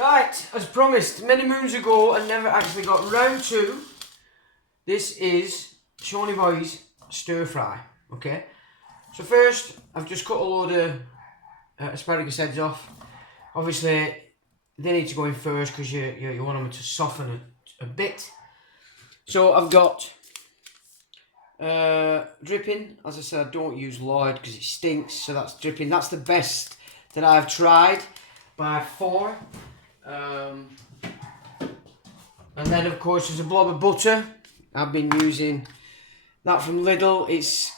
Right, as promised many moons ago and never actually got round to, this is Shawnee Boy's stir fry, okay? So first, I've just cut a load of asparagus heads off. Obviously, they need to go in first because you want them to soften a bit. So I've got dripping. As I said, don't use Lloyd because it stinks, so that's dripping. That's the best that I've tried by far. And then of course there's a blob of butter. I've been using that from Lidl. It's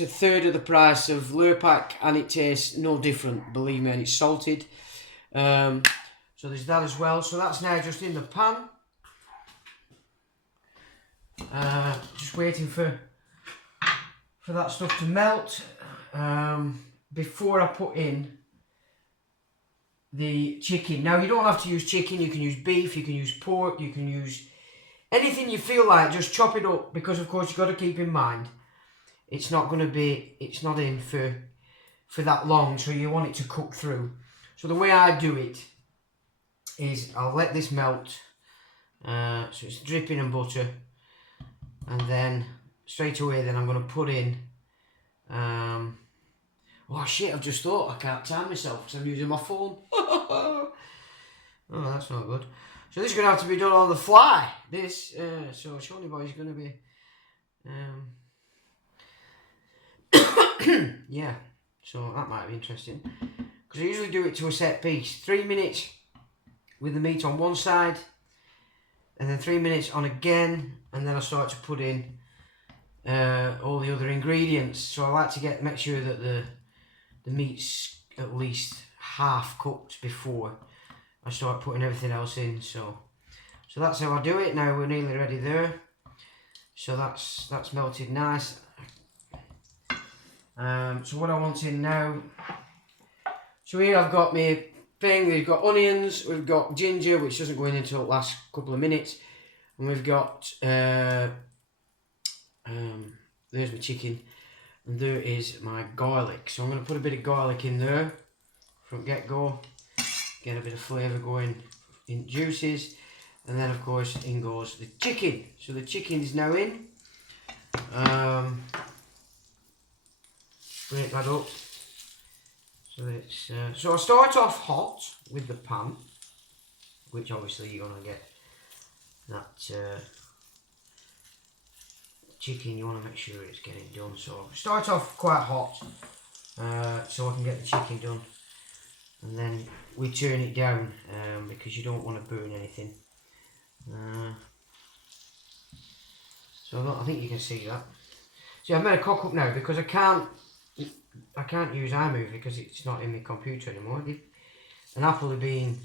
a third of the price of Lurpak and it tastes no different, believe me, and it's salted. So there's that as well. So that's now just in the pan. Just waiting for that stuff to melt before I put in the chicken. Now you don't have to use chicken, you can use beef, you can use pork, you can use anything you feel like, just chop it up, because of course you've got to keep in mind it's not in for that long, so you want it to cook through. So the way I do it is I'll let this melt, so it's dripping in butter, and then straight away then I'm going to put in oh shit, I've just thought I can't time myself because I'm using my phone. Oh, that's not good. So this is going to have to be done on the fly. So Shawnee Boy is going to be, yeah, so that might be interesting. Because I usually do it to a set piece. 3 minutes with the meat on one side, and then 3 minutes on again, and then I start to put in all the other ingredients. So I like to make sure that the meat's at least half cooked before I start putting everything else in. So that's how I do it. Now we're nearly ready there. So that's melted nice. So what I want in now. So here I've got my thing. We've got onions. We've got ginger, which doesn't go in until the last couple of minutes, and we've got there's my chicken. And there is my garlic. So I'm going to put a bit of garlic in there from get-go. Get a bit of flavour going in juices. And then of course in goes the chicken. So the chicken is now in. Break that up. So I start off hot with the pan, which obviously you're going to get that chicken, you want to make sure it's getting done. So start off quite hot so I can get the chicken done, and then we turn it down because you don't want to burn anything. So I think you can see that. See, I've made a cock up now because I can't use iMovie because it's not in my computer anymore. And Apple are being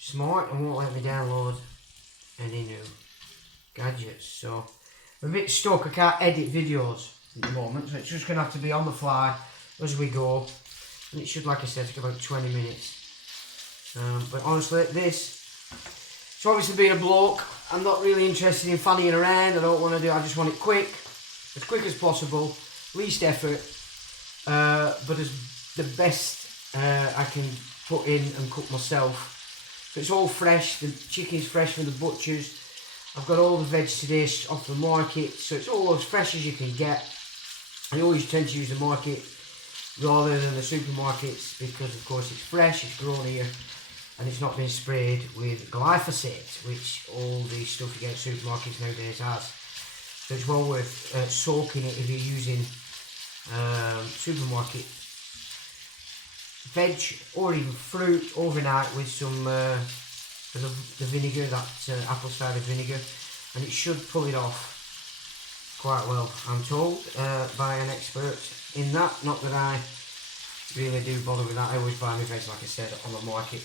smart and won't let me download any new gadgets. So I'm a bit stuck. I can't edit videos at the moment, so it's just going to have to be on the fly as we go. And it should, like I said, take about 20 minutes. But honestly, it's obviously being a bloke, I'm not really interested in fannying around. I just want it quick as possible, least effort, but as the best I can put in and cook myself. So it's all fresh, the chicken's fresh from the butchers. I've got all the veg today off the market, so it's all as fresh as you can get. I always tend to use the market rather than the supermarkets because of course it's fresh, it's grown here, and it's not been sprayed with glyphosate, which all the stuff you get at supermarkets nowadays has. So it's well worth soaking it if you're using supermarket veg or even fruit overnight with some the vinegar, that apple cider vinegar, and it should pull it off quite well, I'm told, by an expert in that. Not that I really do bother with that. I always buy my veg, like I said, on the market.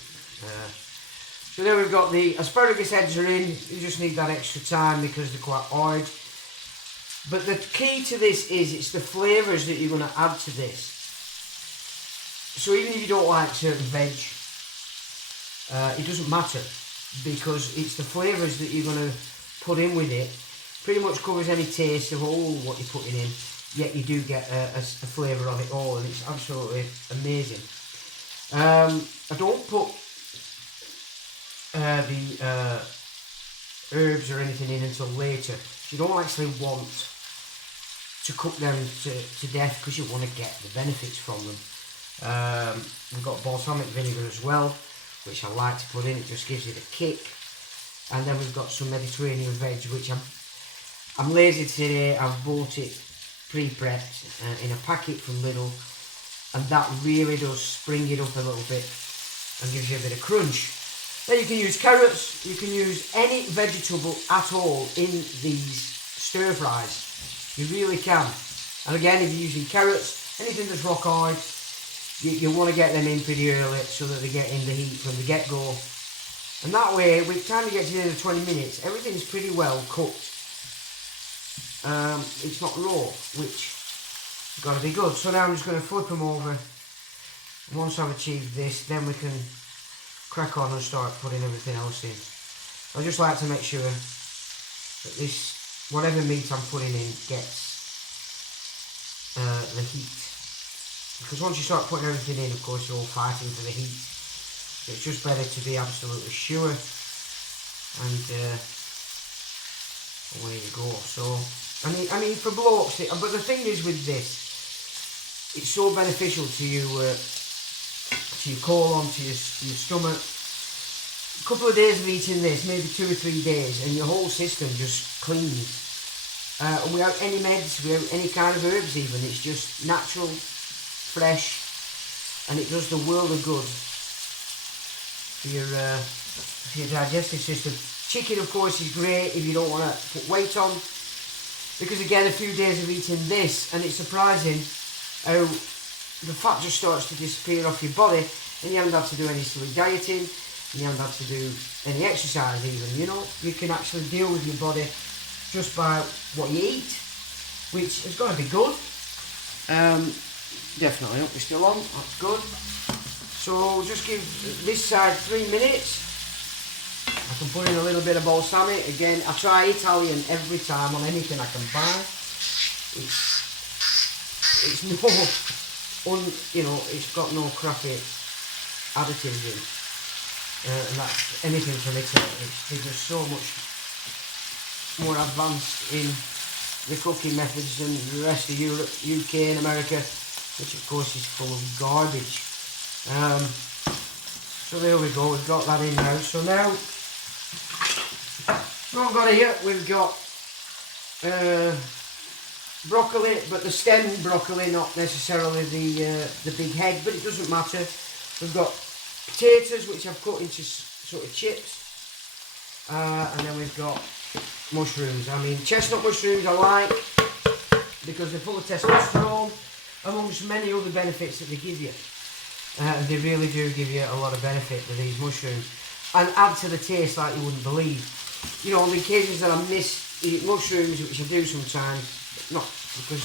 So there we've got the asparagus heads are in. You just need that extra time because they're quite hard. But the key to this is it's the flavours that you're going to add to this. So even if you don't like certain veg, it doesn't matter, because it's the flavours that you're going to put in with it. Pretty much covers any taste of all what you're putting in, yet you do get a flavour of it all, and it's absolutely amazing. I don't put the herbs or anything in until later. You don't actually want to cook them to death because you want to get the benefits from them. We've got balsamic vinegar as well, which I like to put in. It just gives it a kick. And then we've got some Mediterranean veg, which I'm lazy today. I've bought it pre-prepped in a packet from Lidl, and that really does spring it up a little bit and gives you a bit of crunch. Then you can use carrots, you can use any vegetable at all in these stir fries. You really can. And again, if you're using carrots, anything that's rock hard, you want to get them in pretty early so that they get in the heat from the get-go. And that way, by the time you get to the end of 20 minutes, everything's pretty well cooked. It's not raw, which has got to be good. So now I'm just going to flip them over. And once I've achieved this, then we can crack on and start putting everything else in. I just like to make sure that this, whatever meat I'm putting in, gets the heat. Because once you start putting everything in, of course, you're all fighting for the heat. So it's just better to be absolutely sure. And away you go. So, I mean, for blokes, but the thing is with this, it's so beneficial to you, to your colon, to your stomach. A couple of days of eating this, maybe 2 or 3 days, and your whole system just cleans. And without any meds, without any kind of herbs even, it's just natural, fresh, and it does the world of good for your digestive system. Chicken, of course, is great if you don't want to put weight on, because again, a few days of eating this, and it's surprising how the fat just starts to disappear off your body, and you haven't had to do any silly dieting, and you haven't had to do any exercise even, you know. You can actually deal with your body just by what you eat, which has got to be good. Definitely, we're still on, that's good. So just give this side 3 minutes. I can put in a little bit of balsamic. Again, I try Italian every time on anything I can buy. It's no, you know, it's got no crappy additives in. And that's anything from Italy. They're just so much more advanced in the cooking methods than the rest of Europe, UK and America, which of course is full of garbage. So there we go, we've got that in now. So now, what we've got here, we've got broccoli, but the stem broccoli, not necessarily the big head, but it doesn't matter. We've got potatoes, which I've cut into sort of chips, and then we've got mushrooms. I mean, chestnut mushrooms I like because they're full of testosterone, amongst many other benefits that they give you. They really do give you a lot of benefit with these mushrooms, and add to the taste like you wouldn't believe. You know, on the occasions that I miss eat mushrooms, which I do sometimes, not because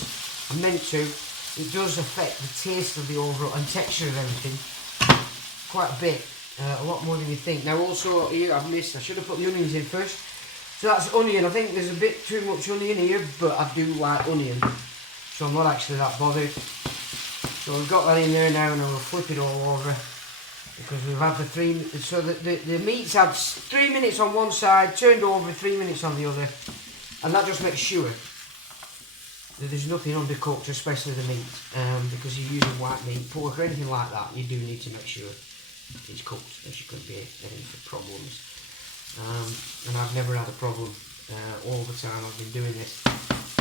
I'm meant to, it does affect the taste of the overall and texture of everything quite a bit, a lot more than you think. Now also here I've missed, I should have put the onions in first. So that's onion. I think there's a bit too much onion here, but I do like onion, so I'm not actually that bothered. So we've got that in there now, and I'll flip it all over because we've had so the meat's had 3 minutes on one side, turned over 3 minutes on the other, and that just makes sure that there's nothing undercooked, especially the meat, because you're using white meat, pork or anything like that. You do need to make sure it's cooked, as you could be in for problems. And I've never had a problem all the time I've been doing this,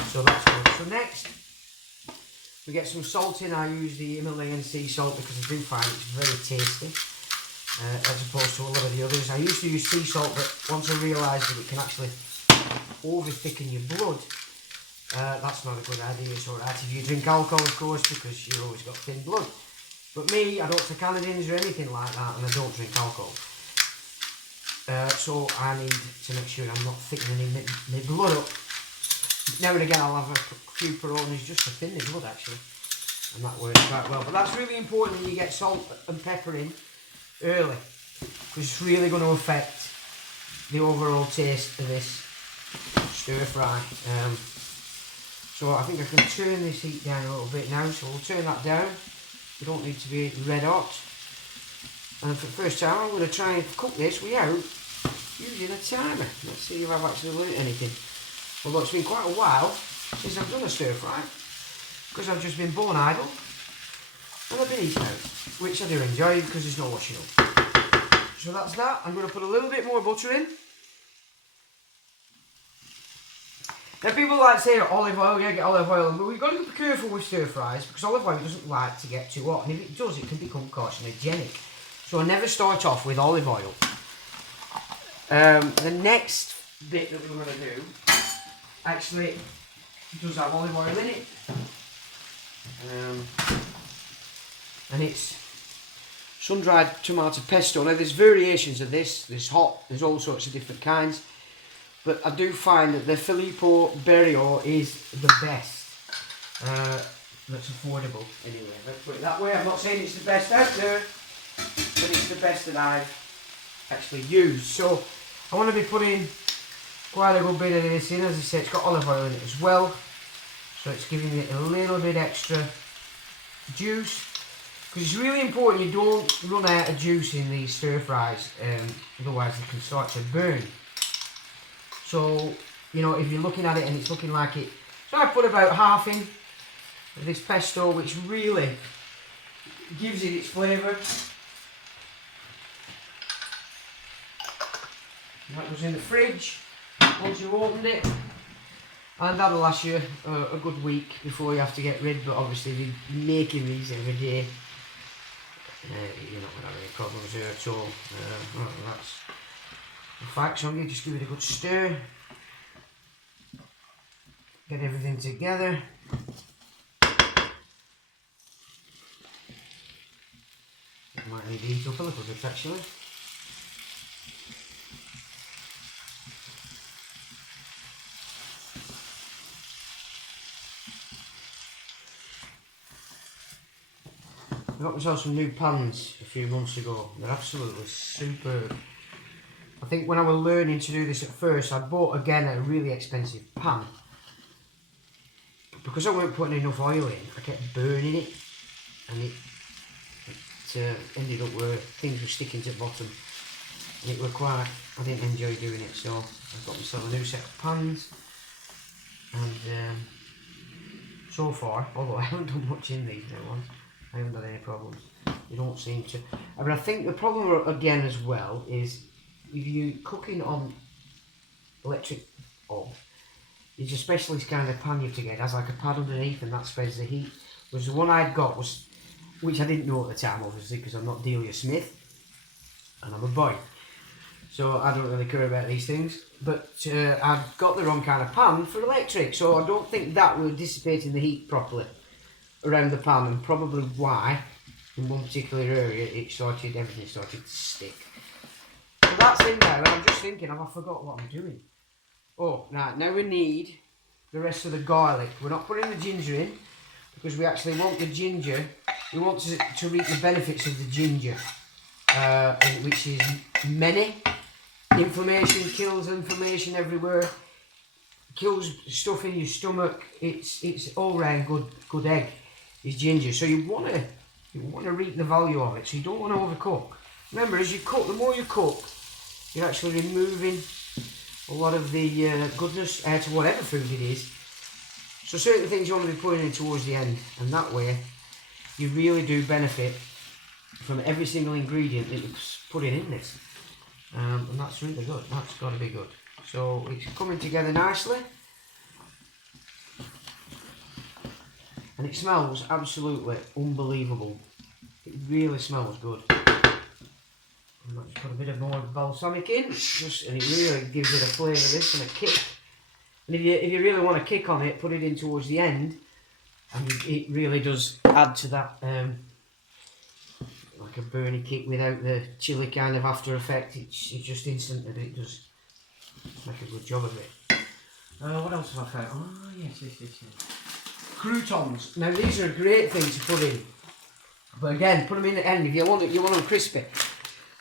so that's good. So next we get some salt in. I use the Himalayan sea salt because I do find it's very tasty, as opposed to a lot of the others. I used to use sea salt, but once I realised that it can actually over thicken your blood, that's not a good idea. It's alright if you drink alcohol, of course, because you've always got thin blood. But me, I don't take Canadians or anything like that, and I don't drink alcohol. So I need to make sure I'm not thickening my blood up. Now and again I'll have a few Peronis just to thin the blood actually, and that works quite well. But that's really important that you get salt and pepper in early, because it's really going to affect the overall taste of this stir fry. So I think I can turn this heat down a little bit now, so we'll turn that down. We don't need to be red hot. And for the first time I'm going to try and cook this without using a timer. Let's see if I've actually learnt anything. Although it's been quite a while since I've done a stir fry, because I've just been born idle and I've been eating out, which I do enjoy because there's no washing up. So that's that. I'm going to put a little bit more butter in. Now people like to say olive oil, yeah, get olive oil, but we've got to be careful with stir fries because olive oil doesn't like to get too hot, and if it does it can become carcinogenic. So I never start off with olive oil. The next bit that we're going to do actually does have olive oil in it. And it's sun-dried tomato pesto. Now there's variations of this, there's hot, there's all sorts of different kinds. But I do find that the Filippo Berrio is the best. That's affordable anyway. Let's put it that way. I'm not saying it's the best out there, but it's the best that I've actually used. So I want to be putting quite a good bit of this in. As I said, it's got olive oil in it as well. So it's giving it a little bit extra juice. Because it's really important you don't run out of juice in these stir fries, otherwise they can start to burn. So, you know, if you're looking at it and it's looking like it... So I put about half in of this pesto, which really gives it its flavour. That goes in the fridge once you've opened it. And that'll last you a good week before you have to get rid. But obviously, if you're making these every day, you're not going to have any problems here at all. Well, that's the fact. So I'm going to just give it a good stir. Get everything together. I might need to heat up a little bit actually. I got myself some new pans a few months ago. They're absolutely superb. I think when I was learning to do this at first, I bought again a really expensive pan. But because I weren't putting enough oil in, I kept burning it, and it ended up where things were sticking to the bottom. And it were quite, I didn't enjoy doing it, so I've got myself a new set of pans. And so far, although I haven't done much in these new ones, I haven't had any problems. You don't seem to. But I think the problem again as well is if you're cooking on electric hob, it's a specialist kind of pan you have to get. It has like a pad underneath and that spreads the heat. Whereas the one I'd got was, which I didn't know at the time obviously because I'm not Delia Smith and I'm a boy. So I don't really care about these things. But I've got the wrong kind of pan for electric, so I don't think that will dissipate in the heat properly around the pan, and probably why in one particular area everything started to stick. So that's in there, and I'm just thinking, have I forgot what I'm doing? Oh, right, now we need the rest of the garlic. We're not putting the ginger in because we actually want the ginger, we want to reap the benefits of the ginger, which is many. Inflammation, kills inflammation everywhere, kills stuff in your stomach. It's all round good egg. Is ginger, so you want to reap the value of it. So you don't want to overcook. Remember, as you cook, the more you cook, you're actually removing a lot of the goodness out of whatever food it is. So certain things you want to be putting in towards the end, and that way you really do benefit from every single ingredient that you're putting in this. And that's really good. That's got to be good. So it's coming together nicely. And it smells absolutely unbelievable. It really smells good. And let's put a bit of more balsamic in, and it really gives it a flavour, this, and a kick. And if you really want to kick on it, put it in towards the end, and it really does add to that, like a burny kick without the chilli kind of after effect. It's just instant, and it does make a good job of it. What else have I found? Oh yes. Croutons. Now these are a great thing to put in, but again, put them in at the end if you want them crispy.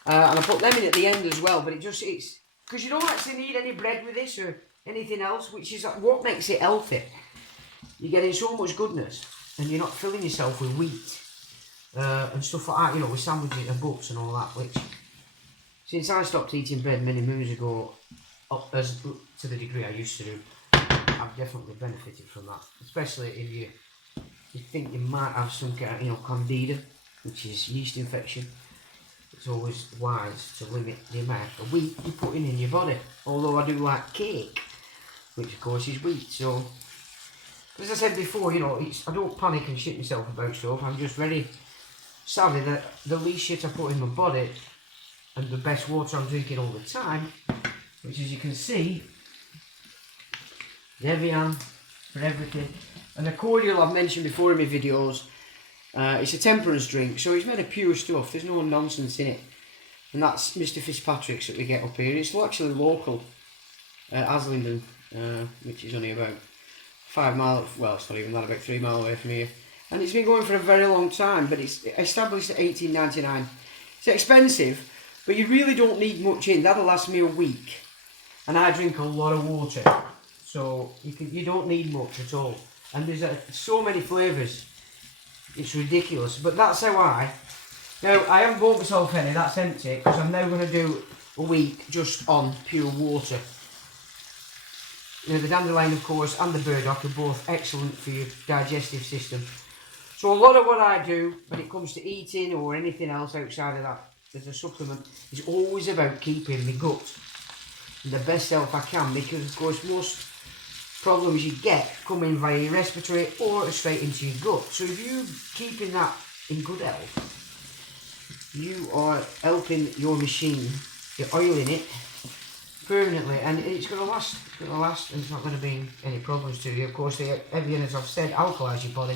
And I put them in at the end as well. But it's because you don't actually need any bread with this or anything else, which is what makes it healthy. You're getting so much goodness, and you're not filling yourself with wheat. and stuff like that, you know, with sandwiches and butts and all that, which, since I stopped eating bread many moons ago, as to the degree I used to do, I've definitely benefited from that, especially if you think you might have some kind of, you know, candida, which is yeast infection. It's always wise to limit the amount of wheat you're putting in your body, although I do like cake, which of course is wheat. So as I said before, you know, I don't panic and shit myself about stuff. I'm just very savvy that the least shit I put in my body and the best water I'm drinking all the time, which as you can see, the Evian for everything. And the cordial I've mentioned before in my videos, it's a temperance drink, so it's made of pure stuff, there's no nonsense in it. And that's Mr Fitzpatrick's that we get up here. It's actually local, Aslington, which is only about 5 miles, well it's not even that, about 3 miles away from here. And it's been going for a very long time, but it's established at 18.99. It's expensive, but you really don't need much in. That'll last me a week. And I drink a lot of water, so you don't need much at all. And there's so many flavours, it's ridiculous. But that's how now I haven't bought myself any, that's empty, because I'm now going to do a week just on pure water. You know, the dandelion of course and the burdock are both excellent for your digestive system. So a lot of what I do when it comes to eating or anything else outside of that as a supplement is always about keeping my gut in the best health I can, because of course most problems you get come in via your respiratory or straight into your gut. So if you're keeping that in good health, you are helping your machine, you're oiling it permanently, and it's going to last. It's going to last, and it's not going to bring any problems to you. Of course, everything, as I've said, alkalise your body.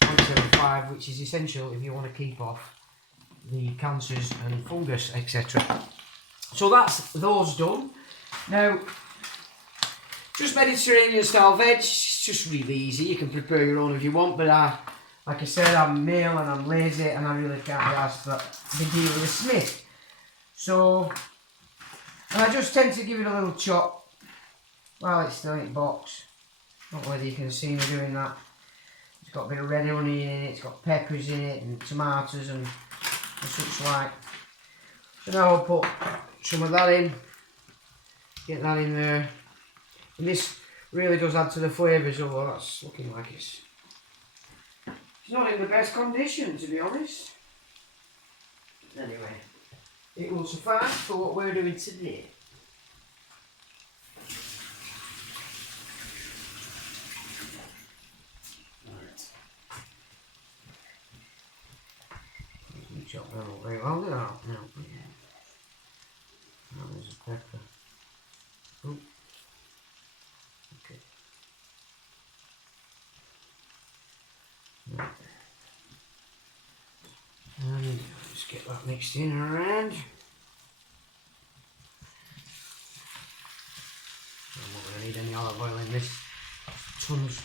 175, which is essential if you want to keep off the cancers and fungus, etc. So that's those done. Now, just Mediterranean style veg, it's just really easy. You can prepare your own if you want, but like I said, I'm male and I'm lazy and I really can't be asked for the deal with Smith. So, and I just tend to give it a little chop while it's still in its box. Not whether you can see me doing that. It's got a bit of red onion in it, it's got peppers in it and tomatoes and such like. So now I'll put some of that in, get that in there. And this really does add to the flavours, although that's looking like it's not in the best condition, to be honest. Anyway, it will suffice for what we're doing today. Chop that up very well. Look at that now. Now there's a pepper. Ooh. Okay. Right. And just get that mixed in and around. I'm not going to need any olive oil in this.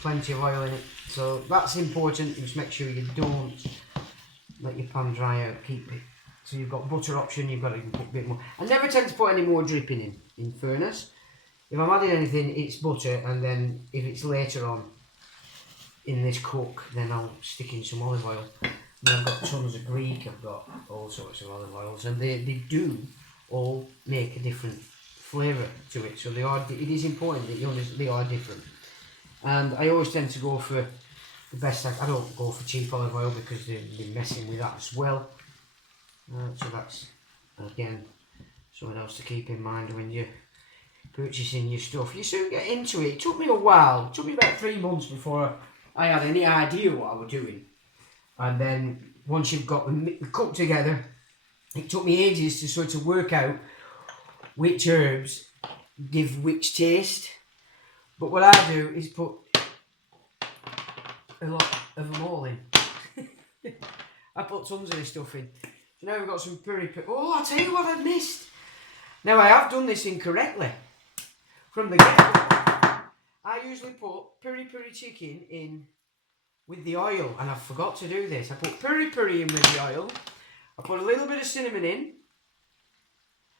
Plenty of oil in it. So that's important. Just make sure you don't let your pan dry out, keep it. So you've got butter option, you've got to put a bit more. I never tend to put any more dripping in fairness. If I'm adding anything, it's butter, and then if it's later on in this cook, then I'll stick in some olive oil. And I've got tons of Greek, I've got all sorts of olive oils, and they do all make a different flavour to it. So it is important that you understand they are different. And I always tend to go for the best. I don't go for cheap olive oil because they're messing with that as well. So that's again something else to keep in mind when you're purchasing your stuff. You soon get into it. It took me a while. It took me about 3 months before I had any idea what I was doing. And then once you've got the cook together, it took me ages to sort of work out which herbs give which taste. But what I do is put a lot of them all in. I put tons of this stuff in. So now we've got some peri. Oh, I'll tell you what I missed. Now I have done this incorrectly. From the get-go, I usually put peri chicken in with the oil, and I forgot to do this. I put peri in with the oil. I put a little bit of cinnamon in.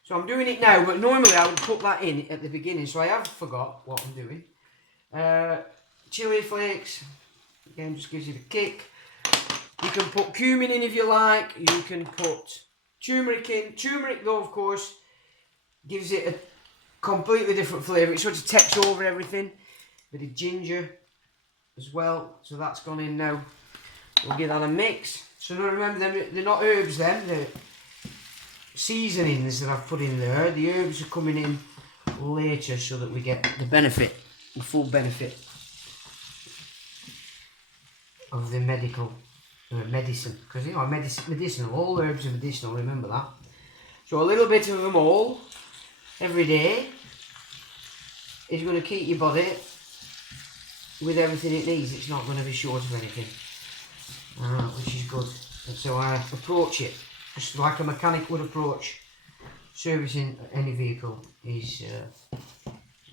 So I'm doing it now, but normally I would put that in at the beginning, so I have forgot what I'm doing. Chili flakes, again, just gives you the kick. You can put cumin in if you like. You can put turmeric in. Turmeric, though, of course, gives it a completely different flavour. It sort of takes over everything. Bit of ginger as well. So that's gone in now. We'll give that a mix. So now remember, they're not herbs then. They're seasonings that I've put in there. The herbs are coming in later so that we get the benefit, the full benefit of the medicine, because you know medicinal, all herbs are medicinal, remember that. So a little bit of them all every day is going to keep your body with everything it needs. It's not going to be short of anything, which is good. And so I approach it just like a mechanic would approach servicing any vehicle. He's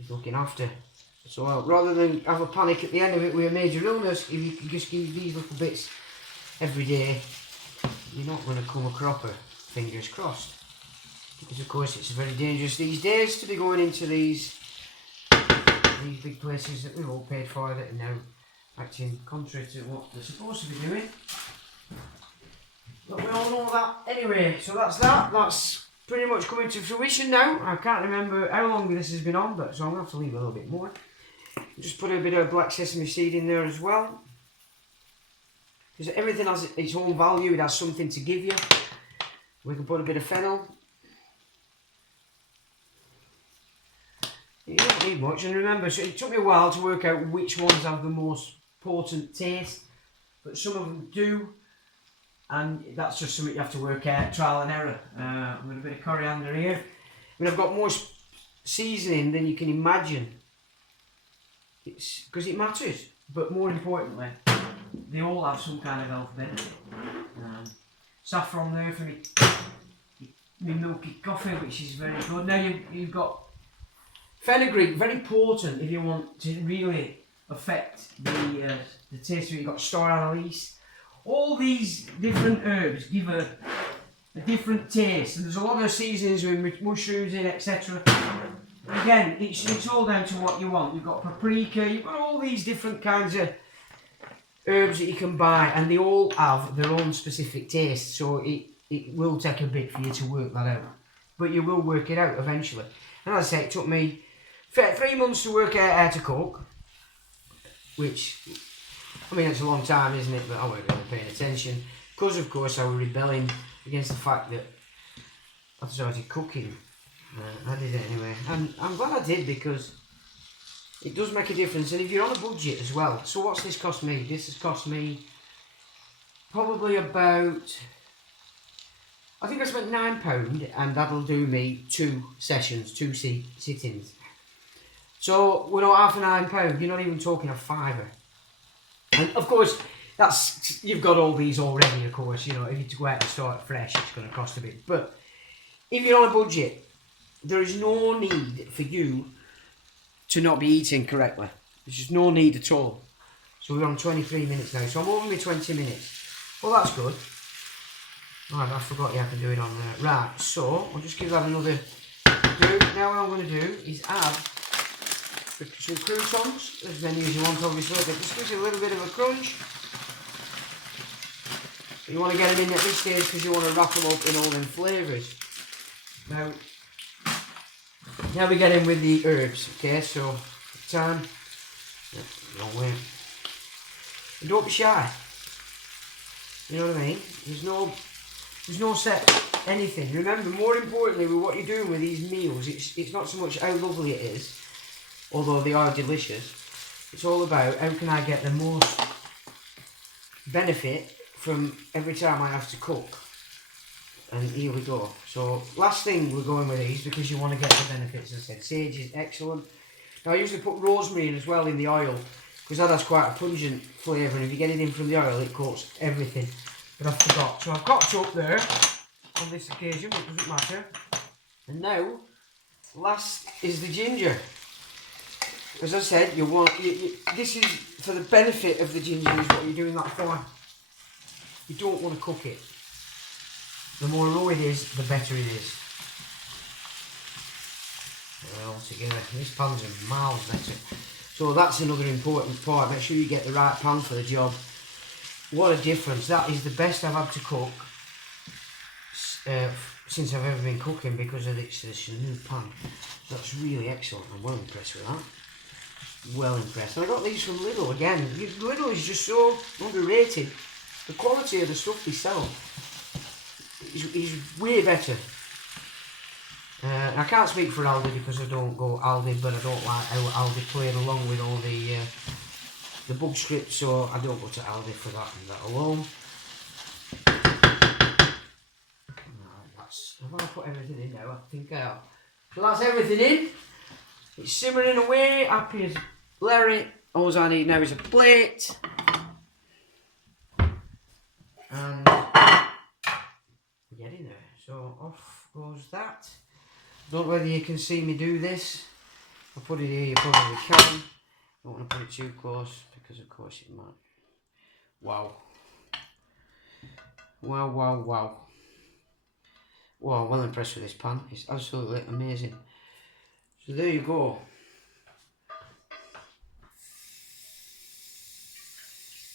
looking after. So rather than have a panic at the end of it with a major illness, if you can just give these little bits every day, you're not going to come a cropper, fingers crossed. Because of course it's very dangerous these days to be going into these big places that we've all paid for that are now acting contrary to what they're supposed to be doing. But we all know that anyway, so that's that. That's pretty much coming to fruition now. I can't remember how long this has been on, but so I'm going to have to leave a little bit more. Just put a bit of black sesame seed in there as well. Because everything has its own value, it has something to give you. We can put a bit of fennel. You don't need much, and remember, so it took me a while to work out which ones have the most potent taste, but some of them do, and that's just something you have to work out, trial and error. I've got a bit of coriander here. I mean, I've got more seasoning than you can imagine. It's because it matters, but more importantly, they all have some kind of health benefit. Saffron there for me milky coffee, which is very good. Now you've got fenugreek, very potent if you want to really affect the taste of it. You've got star anise. All these different herbs give a different taste, and there's a lot of seasonings with mushrooms in, etc. Again, it's all down to what you want. You've got paprika, you've got all these different kinds of herbs that you can buy, and they all have their own specific taste, so it will take a bit for you to work that out. But you will work it out eventually. And as I say, it took me 3 months to work out how to cook, which, I mean, it's a long time, isn't it? But I wasn't really paying attention, because of course I was rebelling against the fact that I started cooking. I did it anyway, and I'm glad I did, because it does make a difference. And if you're on a budget as well, so what's this cost me? This has cost me probably about, I think I spent £9, and that'll do me 2 sessions, 2 sittings. So we're not half a £9, you're not even talking a £5. And of course, that's, you've got all these already, of course, you know, if you to go out and start fresh, it's going to cost a bit. But if you're on a budget, there is no need for you to not be eating correctly. There's just no need at all. So we're on 23 minutes now, so I'm over my 20 minutes. Well, that's good. Right, I forgot you have to do it on there. Right, so we'll just give that another do. Now what I'm going to do is add some croutons, as many as you want obviously, but just gives you a little bit of a crunch. You want to get them in at this stage because you want to wrap them up in all them flavours. Now we get in with the herbs, okay, so time, wrong way, and don't be shy, you know what I mean, there's no set anything. Remember, more importantly with what you're doing with these meals, it's not so much how lovely it is, although they are delicious, it's all about how can I get the most benefit from every time I have to cook. And here we go. So last thing we're going with these because you want to get the benefits. As I said, sage is excellent. Now I usually put rosemary in as well in the oil because that has quite a pungent flavour, and if you get it in from the oil it coats everything. But I forgot. So I've got up there on this occasion, but it doesn't matter. And now, last is the ginger. As I said, this is for the benefit of the ginger is what you're doing that for. You don't want to cook it. The more raw it is, the better it is. All together. This pan's are miles better. So that's another important part. Make sure you get the right pan for the job. What a difference. That is the best I've had to cook since I've ever been cooking, because of this new pan. That's really excellent. I'm well impressed with that. Well impressed. And I got these from Lidl again. Lidl is just so underrated. The quality of the stuff they sell is way better. I can't speak for Aldi because I don't go Aldi, but I don't like how Aldi playing along with all the bug scripts, so I don't go to Aldi for that and that alone. Have I put everything in now? I think I have. So that's everything in. It's simmering away, happy as Larry. All I need now is a plate. And we get in there. So off goes that. Don't know whether you can see me do this. I'll put it here, you probably can. Don't want to put it too close because of course it might. Wow. Wow, wow, wow. Wow, well impressed with this pan. It's absolutely amazing. So there you go.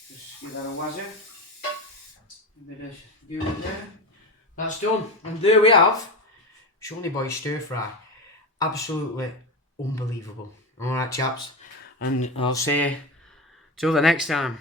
Just give that a wazzer. A bit of do it there. That's done. And there we have Shawnee Boy stir fry. Absolutely unbelievable. Alright chaps. And I'll say till the next time.